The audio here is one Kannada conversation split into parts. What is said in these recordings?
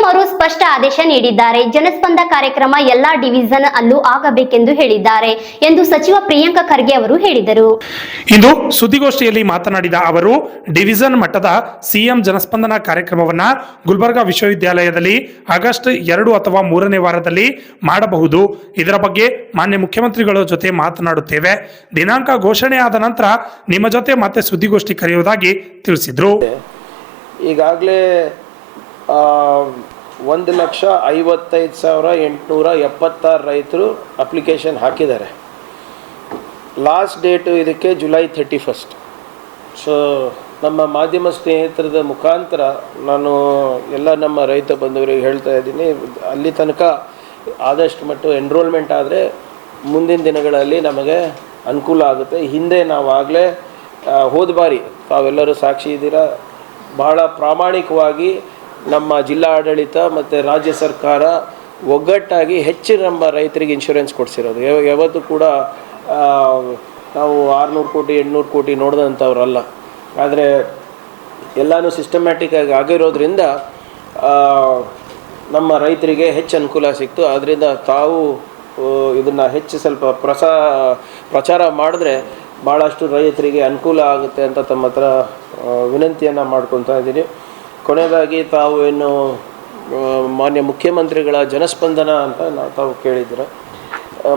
ಸಿಎಂ ಅವರು ಸ್ಪಷ್ಟ ಆದೇಶ ನೀಡಿದ್ದಾರೆ. ಜನಸ್ಪಂದ ಕಾರ್ಯಕ್ರಮ ಎಲ್ಲಾ ಡಿವಿಷನ್ ಅಲ್ಲೂ ಆಗಬೇಕೆಂದು ಹೇಳಿದ್ದಾರೆ ಎಂದು ಸಚಿವ ಪ್ರಿಯಾಂಕ ಖರ್ಗೆ ಅವರು ಹೇಳಿದರು. ಇಂದು ಸುದ್ದಿಗೋಷ್ಠಿಯಲ್ಲಿ ಮಾತನಾಡಿದ ಅವರು, ಡಿವಿಷನ್ ಮಟ್ಟದ ಸಿಎಂ ಜನಸ್ಪಂದನ ಕಾರ್ಯಕ್ರಮವನ್ನ ಗುಲ್ಬರ್ಗಾ ವಿಶ್ವವಿದ್ಯಾಲಯದಲ್ಲಿ ಆಗಸ್ಟ್ 2 ಅಥವಾ 3ನೇ ವಾರದಲ್ಲಿ ಮಾಡಬಹುದು. ಇದರ ಬಗ್ಗೆ ಮಾನ್ಯ ಮುಖ್ಯಮಂತ್ರಿಗಳ ಜೊತೆ ಮಾತನಾಡುತ್ತೇವೆ. ದಿನಾಂಕ ಘೋಷಣೆ ಆದ ನಂತರ ನಿಮ್ಮ ಜೊತೆ ಮತ್ತೆ ಸುದ್ದಿಗೋಷ್ಠಿ ಕರೆಯುವುದಾಗಿ ತಿಳಿಸಿದ್ರು. ಈಗಾಗಲೇ 1,55,876 ರೈತರು ಅಪ್ಲಿಕೇಶನ್ ಹಾಕಿದ್ದಾರೆ. ಲಾಸ್ಟ್ ಡೇಟು ಇದಕ್ಕೆ ಜುಲೈ 31. ಸೊ ನಮ್ಮ ಮಾಧ್ಯಮ ಸ್ನೇಹಿತರದ ಮುಖಾಂತರ ನಾನು ಎಲ್ಲ ನಮ್ಮ ರೈತ ಬಂಧುವರಿಗೆ ಹೇಳ್ತಾ ಇದ್ದೀನಿ, ಅಲ್ಲಿ ತನಕ ಆದಷ್ಟು ಮಟ್ಟು ಎನ್ರೋಲ್ಮೆಂಟ್ ಆದರೆ ಮುಂದಿನ ದಿನಗಳಲ್ಲಿ ನಮಗೆ ಅನುಕೂಲ ಆಗುತ್ತೆ. ಹಿಂದೆ ನಾವಾಗಲೇ ಹೋದ ಬಾರಿ ತಾವೆಲ್ಲರೂ ಸಾಕ್ಷಿ ಇದ್ದೀರಾ, ಬಹಳ ಪ್ರಾಮಾಣಿಕವಾಗಿ ನಮ್ಮ ಜಿಲ್ಲಾ ಆಡಳಿತ ಮತ್ತು ರಾಜ್ಯ ಸರ್ಕಾರ ಒಗ್ಗಟ್ಟಾಗಿ ಹೆಚ್ಚು ನಮ್ಮ ರೈತರಿಗೆ ಇನ್ಶೂರೆನ್ಸ್ ಕೊಡಿಸಿರೋದು. ಯಾವತ್ತೂ ಕೂಡ ನಾವು 600 ಕೋಟಿ 800 ಕೋಟಿ ನೋಡಿದಂಥವ್ರಲ್ಲ. ಆದರೆ ಎಲ್ಲನೂ ಸಿಸ್ಟಮ್ಯಾಟಿಕ್ಕಾಗಿ ಆಗಿರೋದ್ರಿಂದ ನಮ್ಮ ರೈತರಿಗೆ ಹೆಚ್ಚು ಅನುಕೂಲ ಸಿಕ್ತು. ಆದ್ದರಿಂದ ತಾವು ಇದನ್ನು ಹೆಚ್ಚು ಸ್ವಲ್ಪ ಪ್ರಚಾರ ಮಾಡಿದ್ರೆ ಭಾಳಷ್ಟು ರೈತರಿಗೆ ಅನುಕೂಲ ಆಗುತ್ತೆ ಅಂತ ತಮ್ಮ ಹತ್ರ ವಿನಂತಿಯನ್ನು ಮಾಡ್ಕೊತಾ ಇದ್ದೀನಿ. ಕೊನೆಯದಾಗಿ ತಾವು ಏನು ಮಾನ್ಯ ಮುಖ್ಯಮಂತ್ರಿಗಳ ಜನಸ್ಪಂದನ ಅಂತ ತಾವು ಕೇಳಿದ್ದೀರ.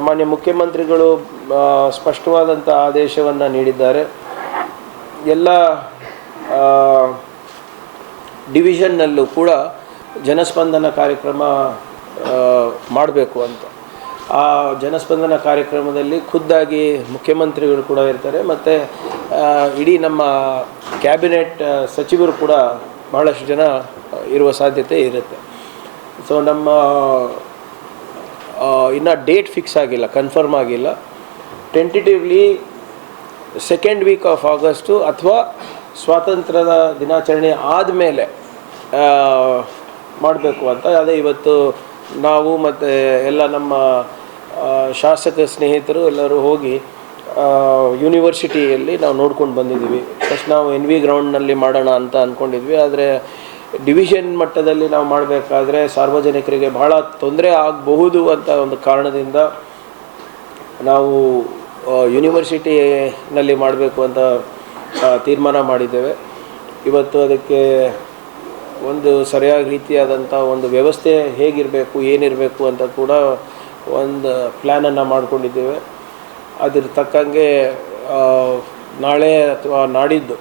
ಮಾನ್ಯ ಮುಖ್ಯಮಂತ್ರಿಗಳು ಸ್ಪಷ್ಟವಾದಂಥ ಆದೇಶವನ್ನು ನೀಡಿದ್ದಾರೆ. ಎಲ್ಲ ಡಿವಿಷನ್ನಲ್ಲೂ ಕೂಡ ಜನಸ್ಪಂದನ ಕಾರ್ಯಕ್ರಮ ಮಾಡಬೇಕು ಅಂತ. ಆ ಜನಸ್ಪಂದನ ಕಾರ್ಯಕ್ರಮದಲ್ಲಿ ಖುದ್ದಾಗಿ ಮುಖ್ಯಮಂತ್ರಿಗಳು ಕೂಡ ಇರ್ತಾರೆ ಮತ್ತು ಇಡೀ ನಮ್ಮ ಕ್ಯಾಬಿನೆಟ್ ಸಚಿವರು ಕೂಡ ಬಹಳಷ್ಟು ಜನ ಇರುವ ಸಾಧ್ಯತೆ ಇರುತ್ತೆ. ಸೊ ನಮ್ಮ ಇನ್ನು ಡೇಟ್ ಫಿಕ್ಸ್ ಆಗಿಲ್ಲ, ಕನ್ಫರ್ಮ್ ಆಗಿಲ್ಲ. Tentatively 2nd week of August ಅಥವಾ ಸ್ವಾತಂತ್ರ್ಯದ ದಿನಾಚರಣೆ ಆದಮೇಲೆ ಮಾಡಬೇಕು ಅಂತ. ಅದೇ ಇವತ್ತು ನಾವು ಮತ್ತು ಎಲ್ಲ ನಮ್ಮ ಶಾಸಕ ಸ್ನೇಹಿತರು ಎಲ್ಲರೂ ಹೋಗಿ ಯೂನಿವರ್ಸಿಟಿಯಲ್ಲಿ ನಾವು ನೋಡ್ಕೊಂಡು ಬಂದಿದ್ದೀವಿ. ಫಸ್ಟ್ ನಾವು NV ಗ್ರೌಂಡ್ನಲ್ಲಿ ಮಾಡೋಣ ಅಂತ ಅಂದ್ಕೊಂಡಿದ್ವಿ. ಆದರೆ ಡಿವಿಷನ್ ಮಟ್ಟದಲ್ಲಿ ನಾವು ಮಾಡಬೇಕಾದ್ರೆ ಸಾರ್ವಜನಿಕರಿಗೆ ಬಹಳ ತೊಂದರೆ ಆಗಬಹುದು ಅಂತ ಒಂದು ಕಾರಣದಿಂದ ನಾವು ಯೂನಿವರ್ಸಿಟಿನಲ್ಲಿ ಮಾಡಬೇಕು ಅಂತ ತೀರ್ಮಾನ ಮಾಡಿದ್ದೇವೆ. ಇವತ್ತು ಅದಕ್ಕೆ ಒಂದು ಸರಿಯಾದ ರೀತಿಯಾದಂಥ ಒಂದು ವ್ಯವಸ್ಥೆ ಹೇಗಿರಬೇಕು ಏನಿರಬೇಕು ಅಂತ ಕೂಡ ಒಂದು ಪ್ಲ್ಯಾನನ್ನು ಮಾಡ್ಕೊಂಡಿದ್ದೇವೆ. ಅದ್ರ ತಕ್ಕಂಗೆ ನಾಳೆ ಅಥವಾ ನಾಡಿದ್ದು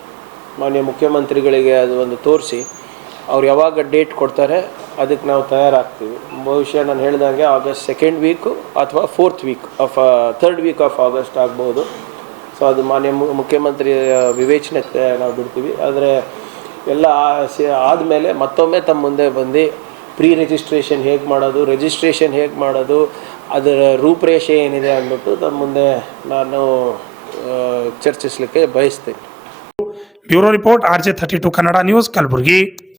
ಮಾನ್ಯ ಮುಖ್ಯಮಂತ್ರಿಗಳಿಗೆ ಅದು ಒಂದು ತೋರಿಸಿ ಅವ್ರು ಯಾವಾಗ ಡೇಟ್ ಕೊಡ್ತಾರೆ ಅದಕ್ಕೆ ನಾವು ತಯಾರಾಗ್ತೀವಿ. ಬಹುಶಃ ನಾನು ಹೇಳಿದಂಗೆ ಆಗಸ್ಟ್ 2nd ವೀಕು ಅಥವಾ 4th week of 3rd week of August ಆಗ್ಬೋದು. ಸೊ ಅದು ಮಾನ್ಯ ಮುಖ್ಯಮಂತ್ರಿ ವಿವೇಚನೆಗೆ ನಾವು ಬಿಡ್ತೀವಿ. ಆದರೆ ಎಲ್ಲ ಆದಮೇಲೆ ಮತ್ತೊಮ್ಮೆ ತಮ್ಮ ಮುಂದೆ ಬಂದು ಪ್ರೀ ರಿಜಿಸ್ಟ್ರೇಷನ್ ಹೇಗೆ ಮಾಡೋದು, ರಿಜಿಸ್ಟ್ರೇಷನ್ ಹೇಗೆ ಮಾಡೋದು, ಅದರ ರೂಪರೇಷೆ ಏನಿದೆ ಅಂದ್ಬಿಟ್ಟು ತಮ್ಮ ಮುಂದೆ ನಾನು ಚರ್ಚಿಸಲಿಕ್ಕೆ ಬಯಸ್ತೀನಿ. Bureau report RJ32 Kannada news, Kalaburagi.